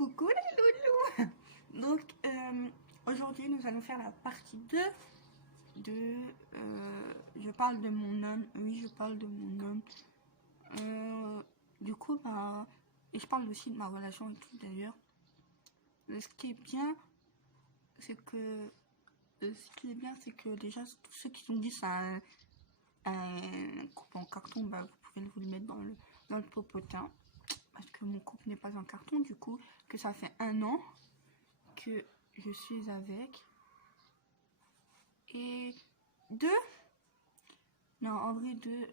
Coucou les loulous. Donc aujourd'hui nous allons faire la partie 2 de je parle de mon homme. Oui, je parle de mon homme. Du coup, bah, et je parle aussi de ma relation et tout d'ailleurs. Ce qui est bien, c'est que déjà tous ceux qui ont dit ça un couple en carton, bah, vous pouvez vous le mettre dans le popotin. Parce que mon couple n'est pas un carton, du coup, que ça fait 1 an que je suis avec. Et deux, non, en vrai, deux,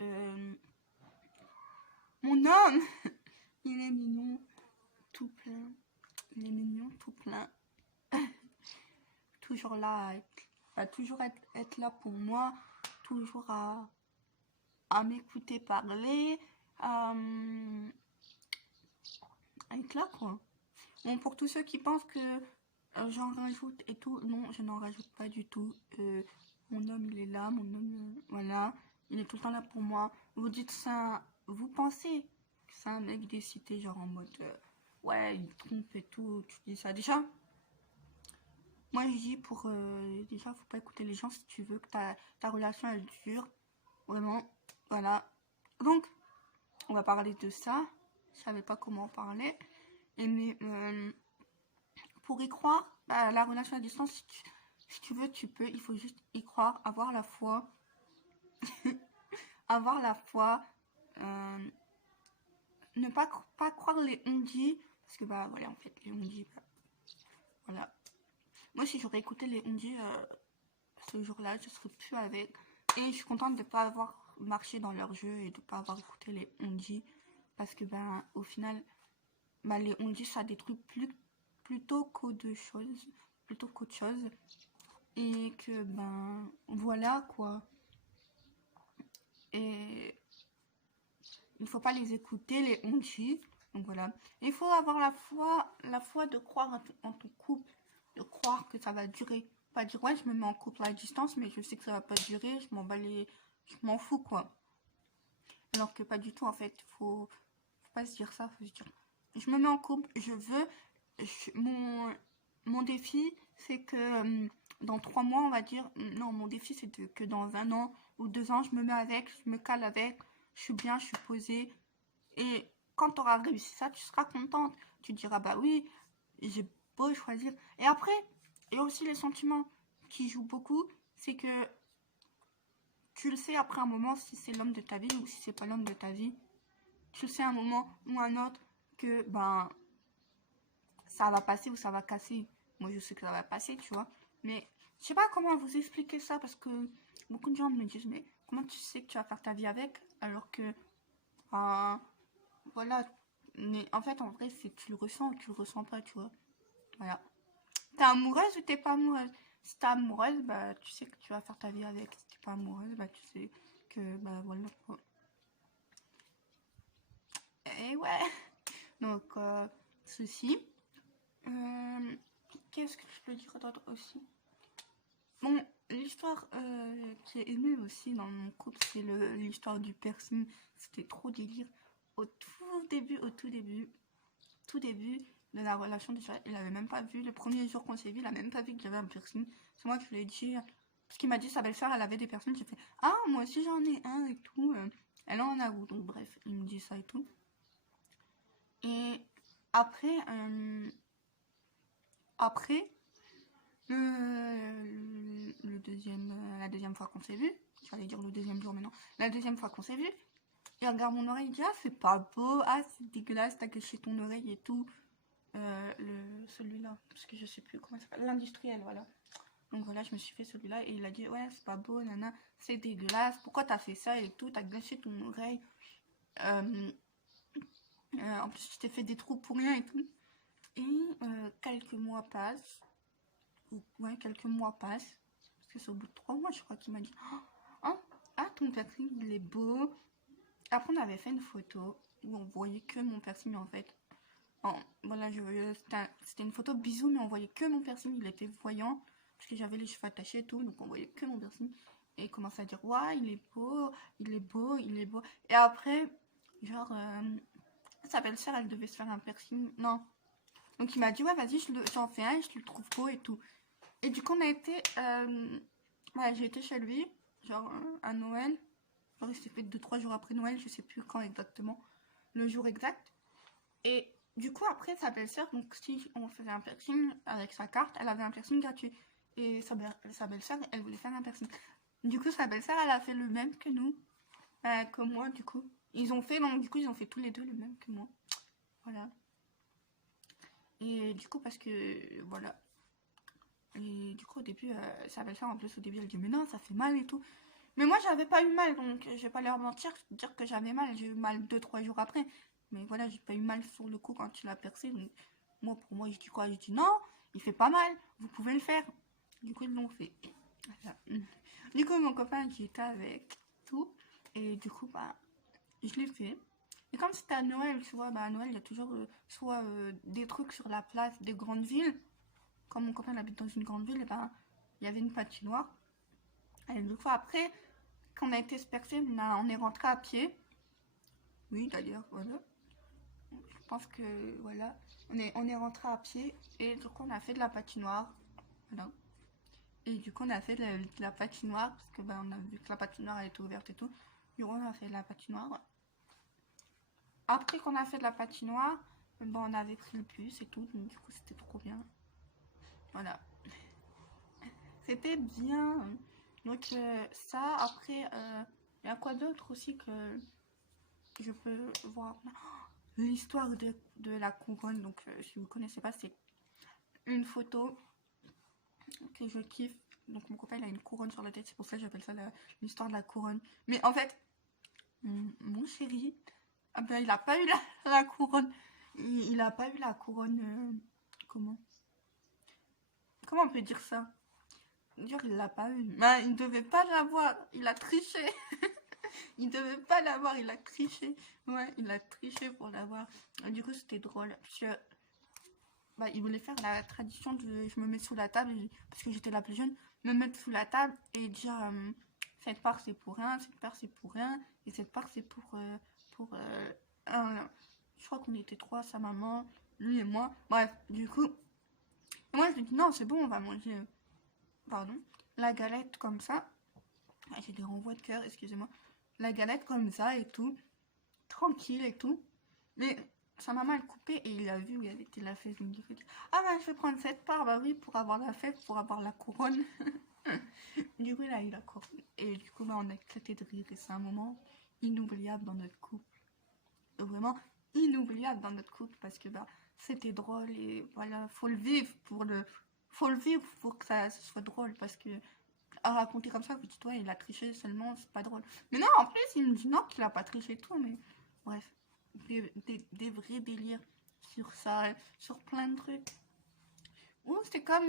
mon homme, il est mignon, tout plein. Il est mignon, tout plein. Toujours là, toujours être là pour moi, toujours à m'écouter parler, à être là, quoi. Bon, pour tous ceux qui pensent que j'en rajoute et tout, non, je n'en rajoute pas du tout. Mon homme, il est là, mon homme, voilà, il est tout le temps là pour moi. Vous dites ça, vous pensez que c'est un mec décidé, genre en mode, ouais, il trompe et tout, tu dis ça. Déjà, moi je dis déjà, faut pas écouter les gens si tu veux que ta relation elle dure, vraiment, voilà. Donc, on va parler de ça. Je savais pas comment en parler. Et mais, pour y croire, bah, la relation à distance, si tu veux, tu peux. Il faut juste y croire, avoir la foi. Avoir la foi. euh, ne pas croire les on-dit. Parce que, bah, voilà, en fait, les on-dit, bah, voilà. Moi, si j'aurais écouté les on-dit ce jour-là, je serais plus avec. Et je suis contente de ne pas avoir marché dans leur jeu et de ne pas avoir écouté les on-dit. Parce que, ben, au final, bah, les on-dit, ça détruit plutôt qu'autre chose. Plutôt qu'autre chose. Et que, ben, voilà, quoi. Et il faut pas les écouter, les on-dit. Donc voilà. Il faut avoir la foi de croire en ton couple, de croire que ça va durer. Pas dire ouais, je me mets en couple à distance, mais je sais que ça va pas durer, je m'en fous quoi. Alors que pas du tout en fait. Faut pas se dire ça, faut se dire je me mets en couple, je veux. Mon défi, c'est que dans 3 mois, on va dire, non, mon défi, c'est que dans 1 an ou 2 ans, je me mets avec, je me cale avec, je suis bien, je suis posée. Et quand tu auras réussi ça, tu seras contente. Tu te diras, bah oui, j'ai beau choisir. Et après, il y a aussi les sentiments qui jouent beaucoup. C'est que tu le sais après un moment si c'est l'homme de ta vie ou si c'est pas l'homme de ta vie. Tu le sais à un moment ou un autre que ben ça va passer ou ça va casser. Moi, je sais que ça va passer, tu vois. Mais je sais pas comment vous expliquer ça parce que beaucoup de gens me disent, mais comment tu sais que tu vas faire ta vie avec alors que, voilà. Mais en fait, en vrai, c'est tu le ressens ou tu le ressens pas, tu vois. Voilà. T'es amoureuse ou t'es pas amoureuse? Si t'es amoureuse, bah, tu sais que tu vas faire ta vie avec. Si t'es pas amoureuse, bah, tu sais que, bah, voilà. Et ouais. Donc, ceci. Euh, Qu'est-ce que je peux dire d'autre aussi? Bon, l'histoire qui est aimée aussi dans mon couple, c'est l'histoire du piercing. C'était trop délire. Tout début de la relation, déjà, il avait même pas vu. Le premier jour qu'on s'est vu, il a même pas vu que j'avais un piercing. C'est moi qui lui ai dit, parce qu'il m'a dit sa belle-sœur, elle avait des piercings. J'ai fait, ah, moi aussi j'en ai un et tout. Elle en a où? Donc, bref, il me dit ça et tout. Et après, après, la deuxième fois qu'on s'est vu, j'allais dire le deuxième jour, mais non, la deuxième fois qu'on s'est vu, il regarde mon oreille, il dit ah c'est pas beau, ah c'est dégueulasse, t'as caché ton oreille et tout, celui-là, parce que je sais plus comment ça s'appelle, l'industriel, voilà. Donc voilà, je me suis fait celui-là et il a dit ouais c'est pas beau, nana, c'est dégueulasse, pourquoi t'as fait ça et tout, t'as gâché ton oreille, euh, en plus tu t'es fait des trous pour rien et tout. Et quelques mois passent, ouais, quelques mois passent, parce que c'est au bout de 3 mois, je crois qu'il m'a dit oh, ah, ton piercing, il est beau. Après, on avait fait une photo où on voyait que mon piercing en fait. Oh, voilà, c'était une photo bisous, mais on voyait que mon piercing, il était voyant, parce que j'avais les cheveux attachés et tout, donc on voyait que mon piercing. Et il commençait à dire, ouais, il est beau, il est beau, il est beau. Et après, genre, sa belle-sœur, elle devait se faire un piercing. Non, Donc il m'a dit, ouais, vas-y, j'en fais un et je te le trouve beau et tout. Et du coup, on a été, ouais, j'ai été chez lui, genre à Noël. Genre, il s'est fait 2-3 jours après Noël, je sais plus quand exactement, le jour exact. Et du coup, après, sa belle-sœur, donc si on faisait un piercing avec sa carte, elle avait un piercing gratuit. Et sa belle-sœur, elle voulait faire un piercing. Du coup, sa belle-sœur, elle a fait le même que nous, que moi, du coup. Ils ont fait, donc du coup, ils ont fait tous les deux le même que moi. Voilà. Et du coup, parce que, voilà. Et du coup, au début, sa belle-sœur, en plus, au début, elle dit, mais non, ça fait mal et tout. Mais moi, j'avais pas eu mal, donc je vais pas leur mentir, dire que j'avais mal. J'ai eu mal 2-3 jours après. Mais voilà, j'ai pas eu mal sur le coup quand tu l'as percé. Donc, moi, pour moi, je dis quoi? Je dis non, il fait pas mal, vous pouvez le faire. Du coup, ils l'ont fait. Voilà. Du coup, mon copain, j'y étais avec tout. Et du coup, bah, je l'ai fait. Et comme c'était à Noël, tu vois, bah, à Noël, il y a toujours soit des trucs sur la place des grandes villes. Comme mon copain habite dans une grande ville, et ben, il y avait une patinoire. Et du coup, après, quand on a été se percer, on est rentré à pied. Oui, d'ailleurs, voilà. Je pense que, voilà. On est rentré à pied et du coup, on a fait de la patinoire. Voilà. Et du coup, on a fait de la patinoire parce que, on a vu que la patinoire elle était ouverte et tout. Du coup, on a fait de la patinoire. Après qu'on a fait de la patinoire, on avait pris le bus et tout. Donc, du coup, c'était trop bien. Voilà. C'était bien. Donc, ça, après, il y a quoi d'autre aussi que je peux voir? L'histoire de la couronne, donc si vous ne connaissez pas, c'est une photo que je kiffe. Donc mon copain il a une couronne sur la tête, c'est pour ça que j'appelle ça l'histoire de la couronne. Mais en fait, mon chéri, ah ben, il a pas eu la couronne. Il a pas eu la couronne. Comment Comment on peut dire ça? Dire il l'a pas eu. Ben, il devait pas l'avoir. Il a triché. Il devait pas l'avoir. Il a triché. Ouais, il a triché pour l'avoir. Du coup, c'était drôle. Parce que il voulait faire la tradition de je me mets sous la table, parce que j'étais la plus jeune, me mettre sous la table et dire cette part c'est pour un, cette part c'est pour un, et cette part c'est pour un. Je crois qu'on était trois, sa maman, lui et moi. Bref, du coup, moi je lui dis non, c'est bon, on va manger, pardon, la galette comme ça. Ah, j'ai des renvois de cœur, excusez-moi. La galette comme ça et tout, tranquille et tout. Mais sa maman elle coupait et il a vu où il y avait la fête. Donc il fait ah bah je vais prendre cette part, bah oui, pour avoir la fête, pour avoir la couronne. Du coup il a eu la couronne. Et du coup on a éclaté de rire et c'est un moment inoubliable dans notre couple. Vraiment inoubliable dans notre couple parce que c'était drôle et voilà, faut le vivre pour que ça soit drôle parce que à raconter comme ça, vous dites ouais il a triché seulement, c'est pas drôle. Mais non, en plus il me dit non qu'il a pas triché et tout, mais bref, des vrais délires sur ça, sur plein de trucs. Ou c'était comme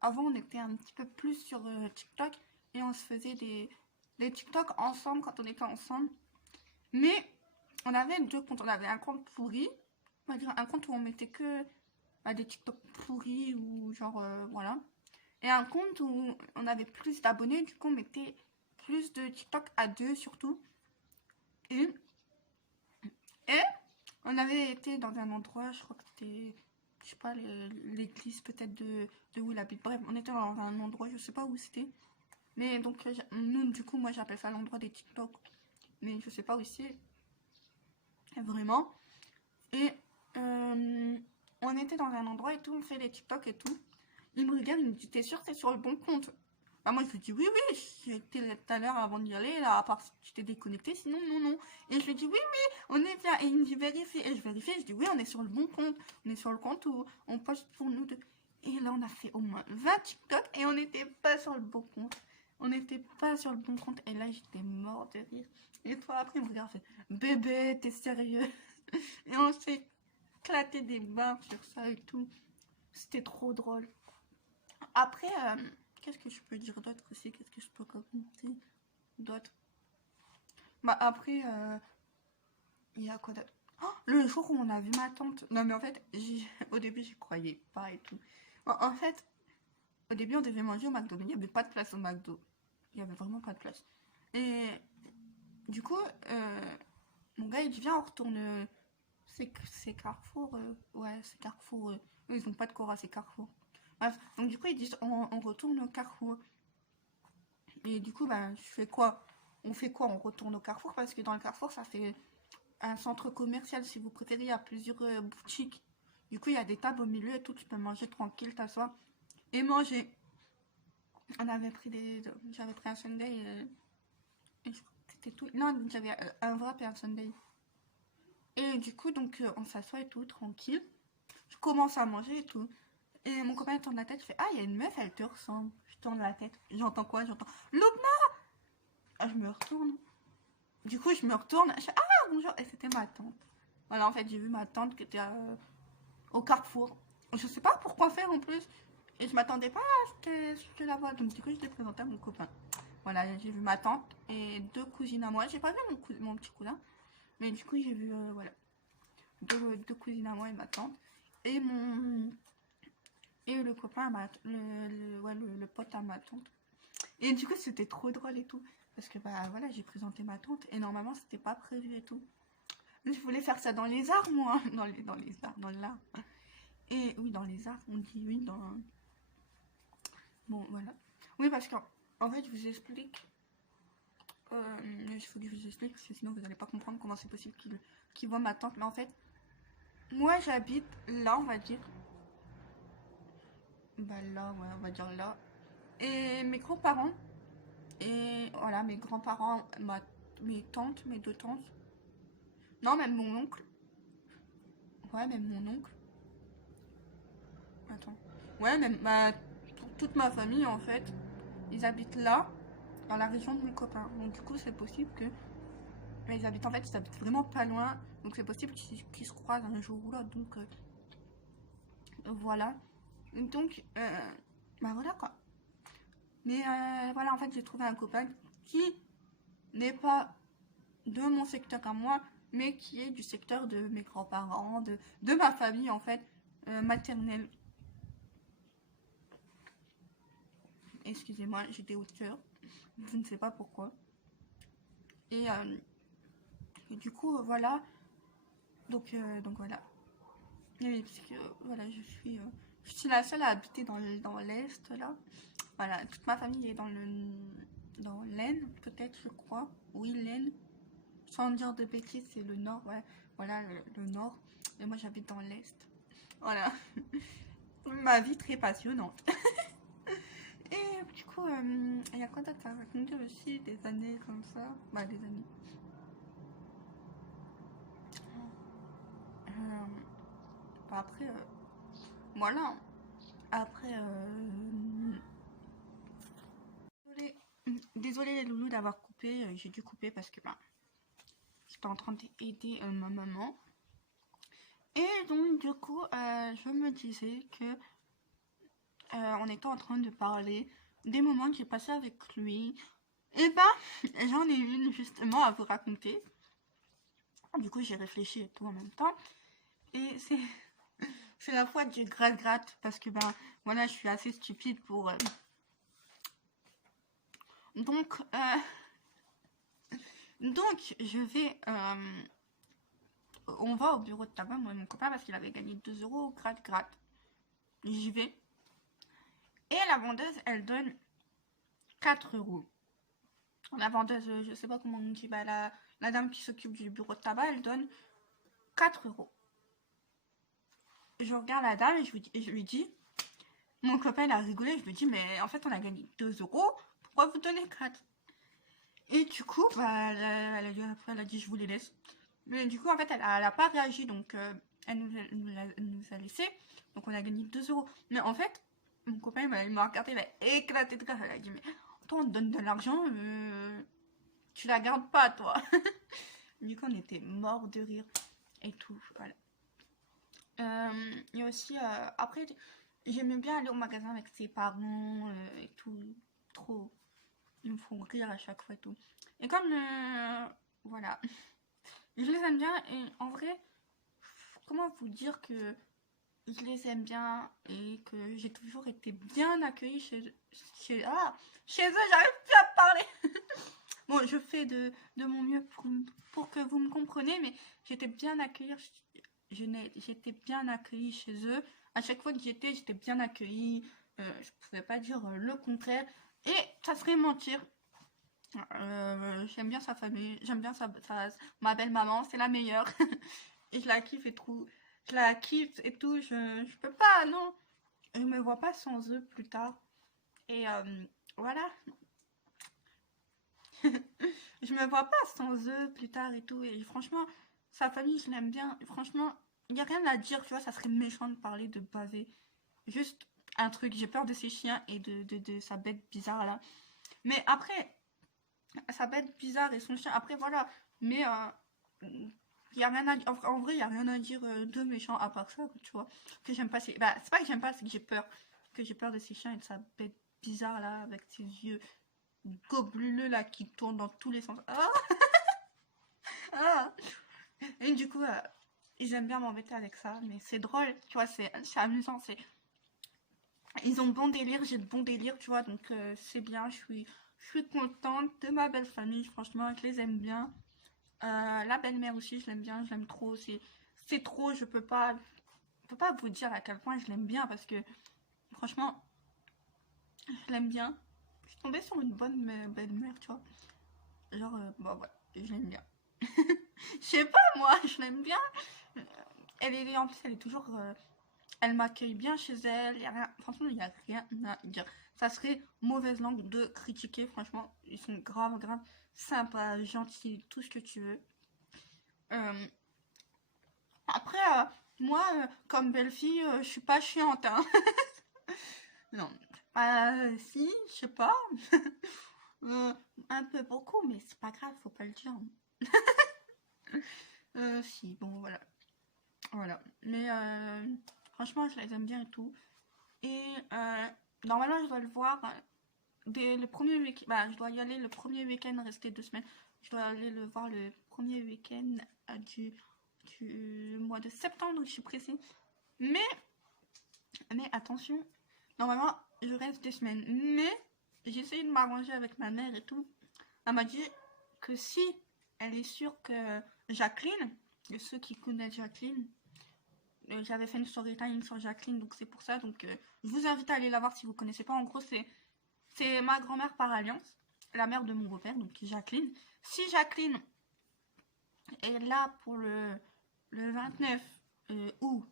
avant on était un petit peu plus sur TikTok et on se faisait des TikTok ensemble quand on était ensemble. Mais on avait deux comptes, on avait un compte pourri, on va dire un compte où on mettait que des TikTok pourris ou genre voilà. Et un compte où on avait plus d'abonnés, du coup on mettait plus de TikTok à deux surtout. Et, et on avait été dans un endroit, je crois que c'était, je sais pas, l'église peut-être de où il habite. Bref, on était dans un endroit, je sais pas où c'était. Mais donc, nous, du coup, moi j'appelle ça l'endroit des TikTok. Mais je sais pas où c'est, vraiment. Et on était dans un endroit et tout, on fait des TikTok et tout. Il me regarde, il me dit t'es sûr t'es sur le bon compte? Bah moi je lui dis oui oui, j'étais là tout à l'heure avant d'y aller, là à part si tu t'es déconnecté, sinon non non. Et je lui dis oui oui, on est bien. Et il me dit vérifie. Et je vérifie, je dis oui on est sur le bon compte. On est sur le compte où on poste pour nous deux. Et là on a fait au moins 20 TikTok et on n'était pas sur le bon compte. On n'était pas sur le bon compte et là j'étais mort de rire. Et toi après il me regarde, fait bébé t'es sérieux? Et on s'est éclaté des bains sur ça et tout. C'était trop drôle. Après, qu'est-ce que je peux dire d'autre aussi? Qu'est-ce que je peux commenter d'autre? Bah après, il y a quoi d'autre? Oh, le jour où on a vu ma tante. Non mais en fait, au début j'y croyais pas et tout. En fait, au début on devait manger au McDo, mais il n'y avait pas de place au McDo. Il n'y avait vraiment pas de place. Et du coup, mon gars il dit viens on retourne C'est Carrefour, ouais, c'est Carrefour. Eux, ils ont pas de Cora, c'est Carrefour. Bref, donc du coup, ils disent on retourne au Carrefour. Et du coup, bah, je fais quoi? On fait quoi? On retourne au Carrefour parce que dans le Carrefour, ça fait un centre commercial, si vous préférez, il y a plusieurs boutiques. Du coup, il y a des tables au milieu et tout, tu peux manger tranquille, t'asseoir et manger. On avait pris j'avais pris un sundae et je crois que c'était tout. Non, j'avais un wrap et un sundae. Et du coup, donc, on s'assoit et tout, tranquille. Je commence à manger et tout. Et mon copain tourne la tête, je fais ah, il y a une meuf, elle te ressemble. Je tourne la tête. J'entends quoi? J'entends Lubna. Ah, je me retourne. Du coup, je me retourne. Je fais ah, bonjour. Et c'était ma tante. Voilà, en fait, j'ai vu ma tante qui était au Carrefour. Je sais pas pourquoi faire en plus. Et je m'attendais pas à ce que la voix. Donc, du coup, je l'ai présenté à mon copain. Voilà, j'ai vu ma tante et deux cousines à moi. J'ai pas vu mon petit cousin. Mais du coup, j'ai vu, voilà, deux cousines à moi et ma tante. Et le copain, ouais, le pote à ma tante. Et du coup, c'était trop drôle et tout. Parce que, bah voilà, j'ai présenté ma tante. Et normalement, c'était pas prévu et tout. Je voulais faire ça dans les arts, moi. Dans les arts, dans l'art. Et oui, dans les arts, on dit oui, dans. Bon, voilà. Oui, parce qu'en fait, je vous explique. Il faut que je vous explique, parce que sinon, vous n'allez pas comprendre comment c'est possible qu'il voit ma tante. Mais en fait, moi, j'habite là, on va dire. Bah là, ouais, on va dire là. Et mes grands-parents, et voilà, mes grands-parents, mes tantes, mes deux tantes. Non, même mon oncle. Ouais, même mon oncle. Attends. Ouais, même toute ma famille, en fait, ils habitent là, dans la région de mon copain. Donc, du coup, c'est possible que. Mais ils habitent vraiment pas loin. Donc, c'est possible qu'ils se croisent un jour ou l'autre. Donc, voilà. Donc, bah voilà quoi. Mais voilà, en fait, j'ai trouvé un copain qui n'est pas de mon secteur à moi, mais qui est du secteur de mes grands-parents, de ma famille, en fait, maternelle. Excusez-moi, j'ai des hauts de cœur. Je ne sais pas pourquoi. Et, du coup, voilà. Donc voilà. Et parce que, voilà, je suis la seule à habiter dans l'Est, là. Voilà, toute ma famille est dans l'Aisne, peut-être, je crois. Oui, l'Aisne. Sans dire de bêtises, c'est le Nord, ouais. Voilà, le Nord. Et moi, j'habite dans l'Est. Voilà. Ma vie très passionnante. Et du coup, il y a quoi d'autre à raconter aussi, des années comme ça. Bah, des années. Bah, après, voilà. Après, désolée les loulous d'avoir coupé. J'ai dû couper parce que bah, j'étais en train d'aider ma maman. Et donc, du coup, je me disais que on était en train de parler des moments que j'ai passés avec lui. Et bah, j'en ai une justement à vous raconter. Du coup, j'ai réfléchi et tout en même temps. Et c'est la fois du gratte-gratte parce que ben voilà, je suis assez stupide pour. Donc, je vais. On va au bureau de tabac, moi et mon copain, parce qu'il avait gagné 2 euros au gratte-gratte. J'y vais. Et la vendeuse, elle donne 4 euros. La vendeuse, je sais pas comment on dit, bah, la dame qui s'occupe du bureau de tabac, elle donne 4 euros. Je regarde la dame et je lui dis, mon copain il a rigolé, je lui dis, mais en fait on a gagné 2 euros, pourquoi vous donnez 4? Et du coup, bah, elle a dit, je vous les laisse. Mais du coup, en fait, elle a pas réagi, donc elle nous a laissé. Donc on a gagné 2 euros. Mais en fait, mon copain il m'a regardé, il a éclaté de rire. Elle a dit, mais toi on te donne de l'argent, tu la gardes pas toi. Du coup, on était mort de rire et tout, voilà. Il y a aussi, après, j'aimais bien aller au magasin avec ses parents et tout, trop. Ils me font rire à chaque fois et tout. Et comme, voilà, je les aime bien et en vrai, comment vous dire que je les aime bien et que j'ai toujours été bien accueillie chez eux, j'arrive plus à parler. Bon, je fais de mon mieux pour que vous me compreniez, mais j'étais bien accueillie j'étais bien accueillie chez eux. À chaque fois que j'étais bien accueillie. Je pouvais pas dire le contraire. Et ça serait mentir. J'aime bien sa famille, j'aime bien ma belle maman, c'est la meilleure. Et je la kiffe et tout. Je la kiffe et tout. Je peux pas, non. Je me vois pas sans eux plus tard. Et voilà. Je me vois pas sans eux plus tard et tout. Et franchement, sa famille, je l'aime bien. Et franchement, il n'y a rien à dire, tu vois, ça serait méchant de parler de baver. Juste un truc, j'ai peur de ces chiens et de sa bête bizarre là. Mais après, sa bête bizarre et son chien, après voilà. Mais y a rien à dire. En vrai, il n'y a rien à dire de méchant à part ça, tu vois. Que j'aime pas. Bah, c'est pas que j'aime pas, c'est que j'ai peur. Que j'ai peur de ces chiens et de sa bête bizarre là, avec ses yeux gobuleux là qui tournent dans tous les sens. Ah, ah. Et du coup, j'aime bien m'embêter avec ça, mais c'est drôle, tu vois, c'est amusant. Ils ont bon délire, j'ai de bon délire, tu vois, donc c'est bien, je suis contente de ma belle famille, franchement, je les aime bien. La belle-mère aussi, je l'aime bien, je l'aime trop, c'est trop, je peux pas vous dire à quel point je l'aime bien parce que franchement, je l'aime bien. Je suis tombée sur une bonne belle-mère, tu vois. Genre, bon, ouais, je l'aime bien. Je sais pas, moi, je l'aime bien. Euh, en plus, elle est toujours. Elle m'accueille bien chez elle. Franchement, il n'y a rien à dire. Ça serait mauvaise langue de critiquer, franchement. Ils sont grave, grave sympas, gentils, tout ce que tu veux. Euh, Après, moi, comme belle-fille, je suis pas chiante, hein. Non. Si, je sais pas. Euh, un peu beaucoup, mais c'est pas grave, faut pas le dire. Si, bon, voilà. Voilà. Mais franchement, je les aime bien et tout. Et normalement, je dois le voir dès le premier week-end. Bah, je dois y aller le premier week-end, rester 2 semaines. Je dois aller le voir le premier week-end du mois de septembre, donc je suis pressée. Mais, mais attention, normalement, je reste 2 semaines. Mais j'ai essayé de m'arranger avec ma mère et tout. Elle m'a dit que si elle est sûre que Jacqueline, et ceux qui connaissent Jacqueline, j'avais fait une story time sur Jacqueline, donc c'est pour ça. Donc je vous invite à aller la voir si vous connaissez pas. En gros, c'est ma grand-mère par alliance, la mère de mon beau-père, donc Jacqueline. Si Jacqueline est là pour le 29 août,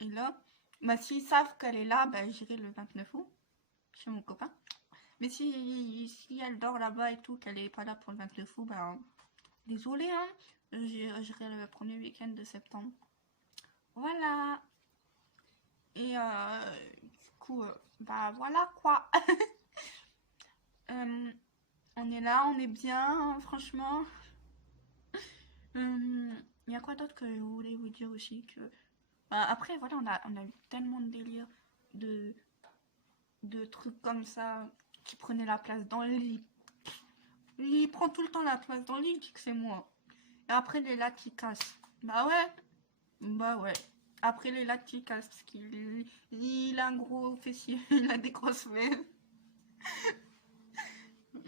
et là, bah, s'ils savent qu'elle est là, bah, j'irai le 29 août chez mon copain. Mais si elle dort là-bas et tout, qu'elle est pas là pour le 29 août, bah, désolé, hein. J'irai le premier week-end de septembre. Voilà. Et du coup, bah voilà quoi. Euh, on est là, on est bien, franchement. Il y a quoi d'autre que je voulais vous dire aussi que... après, voilà, on a eu tellement de délire de, de trucs comme ça qui prenaient la place dans le lit. Il prend tout le temps la place dans le lit, il dit que c'est moi. Et après, les lattes, il casse. Bah ouais, bah ouais. Après, les lattes, il casse parce qu'il a un gros fessier, il a des grosses fesses.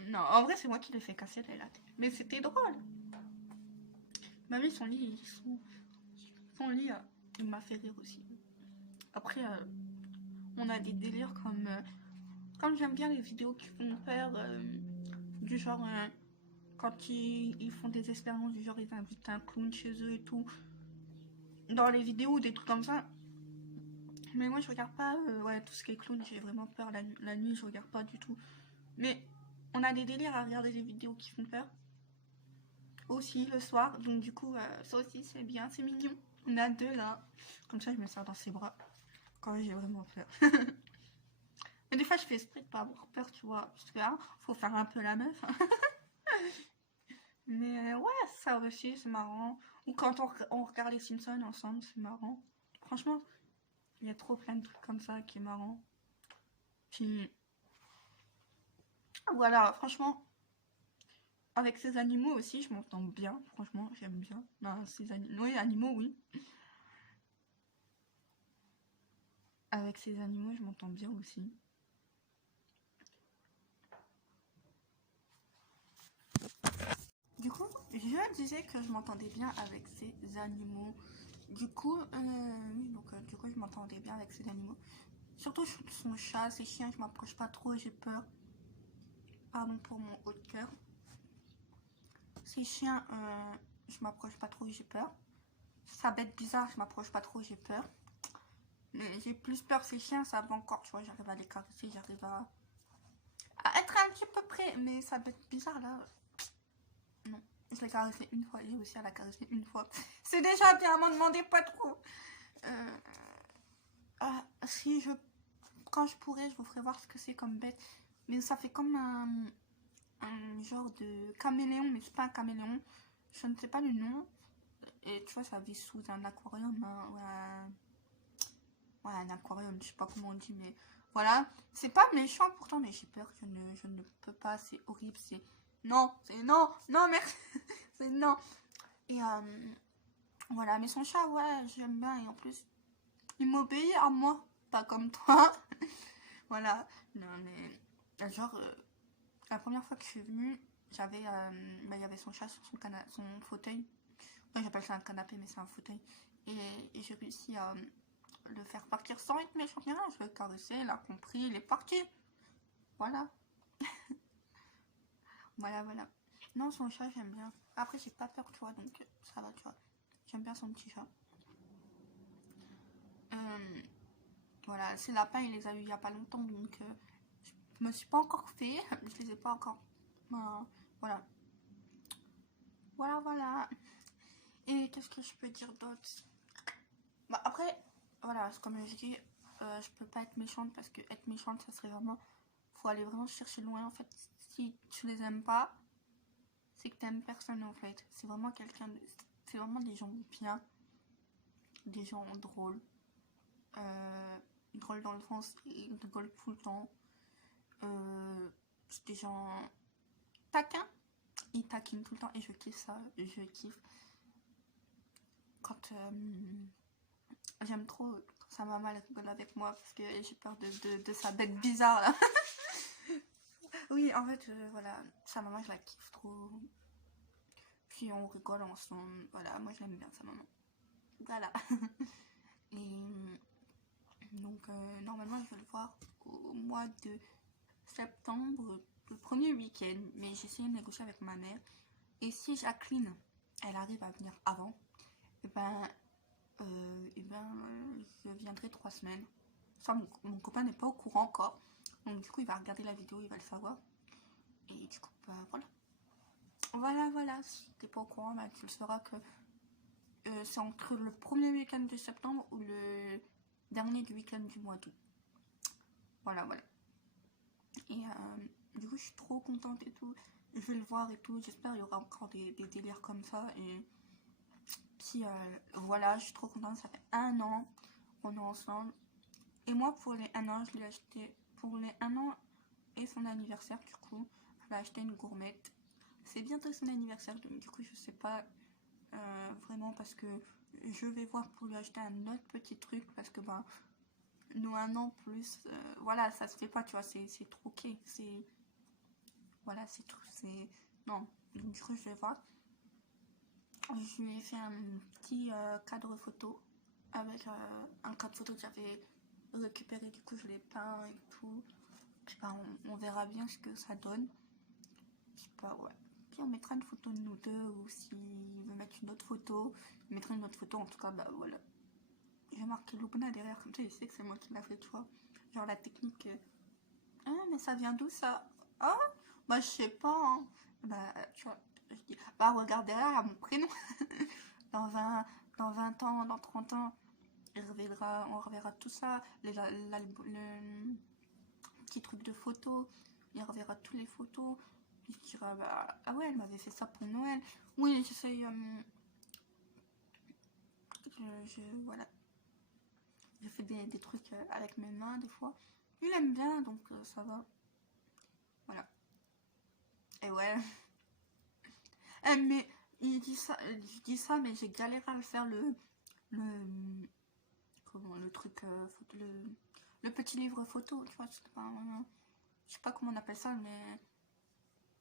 Non, en vrai, c'est moi qui l'ai fait casser les lattes. Mais c'était drôle. Même son lit, il m'a fait rire aussi. Après, on a des délires comme j'aime bien les vidéos qui font peur, du genre, quand ils font des expériences, du genre, ils invitent un clown chez eux et tout. Dans les vidéos, des trucs comme ça. Mais moi, je regarde pas, ouais, tout ce qui est clown, j'ai vraiment peur la nuit, je regarde pas du tout. Mais on a des délires à regarder des vidéos qui font peur. Aussi le soir, donc du coup, ça aussi, c'est bien, c'est mignon. On a deux là. Comme ça, je me sers dans ses bras quand j'ai vraiment peur. Mais des fois, je fais exprès de pas avoir peur, tu vois. Parce que là, faut faire un peu la meuf. Mais ouais, ça aussi, c'est marrant. Ou quand on regarde les Simpsons ensemble, c'est marrant. Franchement, il y a trop plein de trucs comme ça qui est marrant. Puis voilà, franchement, avec ces animaux aussi, je m'entends bien. Franchement, j'aime bien. Non, ces animaux, oui, animaux, oui. Avec ces animaux, je m'entends bien aussi. Du coup, je disais que je m'entendais bien avec ces animaux. Du coup, oui, donc, du coup, je m'entendais bien avec ces animaux. Surtout son chat, ses chiens, je m'approche pas trop, j'ai peur. Pardon pour mon haut de cœur. Ces chiens, je m'approche pas trop, j'ai peur. Sa bête bizarre, je m'approche pas trop, j'ai peur. Mais j'ai plus peur ces chiens, ça va encore, tu vois, j'arrive à les caresser, j'arrive à être un petit peu près. Mais sa bête bizarre là, non. Je l'ai caressé une fois, j'ai réussi à la caresser une fois. C'est déjà bien, m'en demandez pas trop. Si je, quand je pourrais, je vous ferai voir ce que c'est comme bête. Mais ça fait comme un genre de caméléon, mais c'est pas un caméléon. Je ne sais pas le nom. Et tu vois, ça vit sous un aquarium, hein, ouais, un aquarium, je sais pas comment on dit, mais voilà. C'est pas méchant pourtant, mais j'ai peur, je ne peux pas, c'est horrible, c'est non, non, merci, c'est non. Et voilà, mais son chat, ouais, j'aime bien, et en plus, il m'obéit à moi, pas comme toi. Voilà, non, mais genre, la première fois que je suis venue, j'avais, il y avait son chat sur son fauteuil. Moi, j'appelle ça un canapé, mais c'est un fauteuil. Et j'ai réussi à le faire partir sans être méchant. Rien, je l'ai caressé, il a compris, il est parti. Voilà. Voilà. Non, son chat, j'aime bien. Après, j'ai pas peur, tu vois, donc ça va, tu vois. J'aime bien son petit chat. Euh, voilà, ces lapins, il les a eu il y a pas longtemps, donc je me suis pas encore fait. Je les ai pas encore. Voilà. Voilà. Et qu'est-ce que je peux dire d'autre? Bah, après, voilà, comme je dis, je peux pas être méchante parce que être méchante, ça serait vraiment. Faut aller vraiment chercher loin en fait. Si tu les aimes pas, c'est que t'aimes personne en fait. C'est vraiment quelqu'un de. C'est vraiment des gens bien, des gens drôles. Drôles dans le sens, ils rigolent tout le temps. C'est des gens taquins. Ils taquinent tout le temps et je kiffe ça. Je kiffe. Quand j'aime trop quand sa maman elle rigole avec moi parce que j'ai peur de sa bête bizarre là. Oui, en fait, voilà, sa maman je la kiffe trop. Puis on rigole ensemble. Voilà, moi je l'aime bien sa maman. Voilà. Et donc normalement je vais le voir au mois de septembre, le premier week-end. Mais j'ai essayé de négocier avec ma mère. Et si Jacqueline, elle arrive à venir avant, et je viendrai 3 semaines. Ça, mon copain n'est pas au courant encore. Donc du coup, il va regarder la vidéo, il va le savoir. Et du coup, voilà. Si t'es pas au courant, bah, tu le sauras que c'est entre le premier week-end de septembre ou le dernier du week-end du mois d'août. Voilà. Et du coup, je suis trop contente et tout. Je vais le voir et tout. J'espère qu'il y aura encore des délires comme ça. Et puis voilà, je suis trop contente. Ça fait 1 an qu'on est ensemble. Et moi, pour les 1 an, je l'ai acheté. Pour les 1 an et son anniversaire, du coup, je l'ai acheté une gourmette. C'est bientôt son anniversaire, donc du coup, je sais pas vraiment parce que je vais voir pour lui acheter un autre petit truc parce que nous 1 an plus, voilà, ça se fait pas, tu vois, c'est troqué, c'est voilà, c'est tout, c'est non. Donc du coup, je vais voir. Je lui ai fait un petit cadre photo avec un cadre photo que j'avais récupéré, du coup, je l'ai peint et tout. Je sais pas, on verra bien ce que ça donne. Je sais pas, ouais. Puis on mettra une photo de nous deux, ou s'il veut mettre une autre photo, il mettra une autre photo. En tout cas, bah voilà. J'ai marqué Lubna derrière, comme ça il sait que c'est moi qui l'a fait, tu vois. Genre la technique. Ah, mais ça vient d'où ça? Ah, bah je sais pas, hein. Bah, tu vois, je dis, bah regarde derrière, il y a mon prénom. dans 20, dans 20 ans, dans 30 ans, on reverra tout ça. Le petit truc de photos. Il reverra toutes les photos. Il se dira, bah, ah ouais, elle m'avait fait ça pour Noël. Oui, j'essaye. Voilà. Je fais des trucs avec mes mains des fois. Il aime bien, donc ça va. Voilà. Et ouais. Mais il dit ça, je dis ça, mais j'ai galéré à le faire le comment, le truc, le petit livre photo, tu vois. Je sais pas comment on appelle ça, mais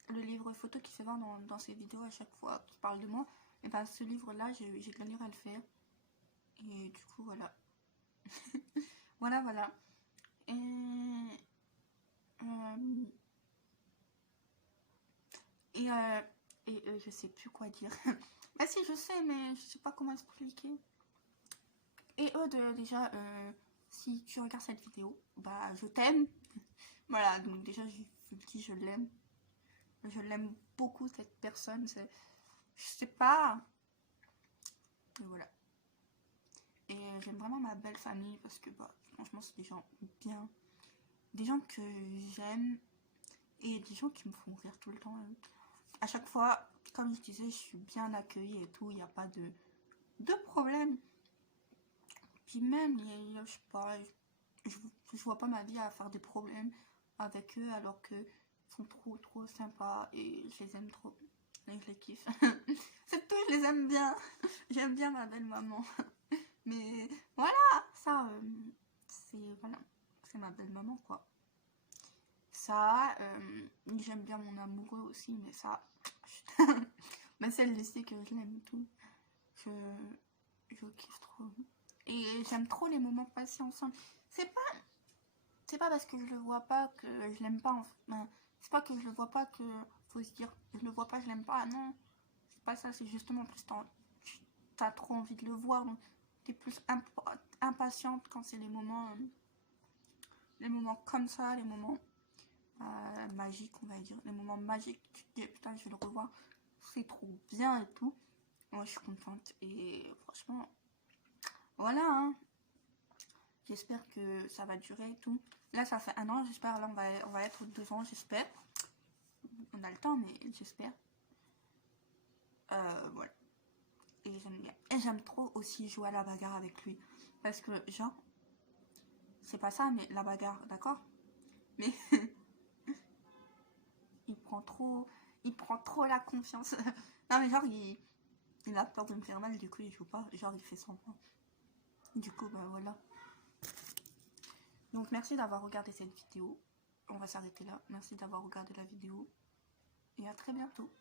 le livre photo qui fait voir dans ses vidéos à chaque fois qui parle de moi. Et ben ce livre-là, j'ai galéré à le faire. Et du coup, voilà. Voilà. Et... euh, et, euh, je sais plus quoi dire. Bah si, je sais, mais je sais pas comment expliquer. Et déjà, si tu regardes cette vidéo, bah je t'aime. Voilà, donc déjà, je le dis, je l'aime. Je l'aime beaucoup, cette personne. Je sais pas. Et voilà. Et j'aime vraiment ma belle famille parce que, bah, franchement, c'est des gens bien. Des gens que j'aime et des gens qui me font rire tout le temps. À chaque fois, comme je disais, je suis bien accueillie et tout. Il n'y a pas de problème. Puis même, je sais pas, je vois pas ma vie à faire des problèmes avec eux alors que sont trop sympas et je les aime trop. Et je les kiffe. C'est tout, je les aime bien. J'aime bien ma belle maman. Mais voilà, ça, voilà, c'est ma belle maman quoi. Ça, j'aime bien mon amoureux aussi, mais ça, mais celle le sait que je l'aime tout. Je, je kiffe trop. Et j'aime trop les moments passés ensemble. C'est pas, c'est pas parce que je le vois pas que je l'aime pas. Enfin, c'est pas que je le vois pas que faut se dire je le vois pas, je l'aime pas. Non, c'est pas ça. C'est justement plus t'as trop envie de le voir. Donc t'es plus impatiente quand c'est les moments comme ça, les moments magiques, on va dire. Les moments magiques, tu te dis putain, je vais le revoir. C'est trop bien et tout. Moi, je suis contente. Et franchement, voilà, hein. J'espère que ça va durer et tout. Là, ça fait 1 an, j'espère. Là, on va être 2 ans, j'espère. On a le temps, mais j'espère. Voilà. Et j'aime bien. Et j'aime trop aussi jouer à la bagarre avec lui. Parce que, genre, c'est pas ça, mais la bagarre, d'accord? Mais il prend trop la confiance. Non, mais genre, il a peur de me faire mal, du coup, il joue pas. Genre, il fait semblant. Du coup, bah voilà. Donc, merci d'avoir regardé cette vidéo. On va s'arrêter là. Merci d'avoir regardé la vidéo. Et à très bientôt.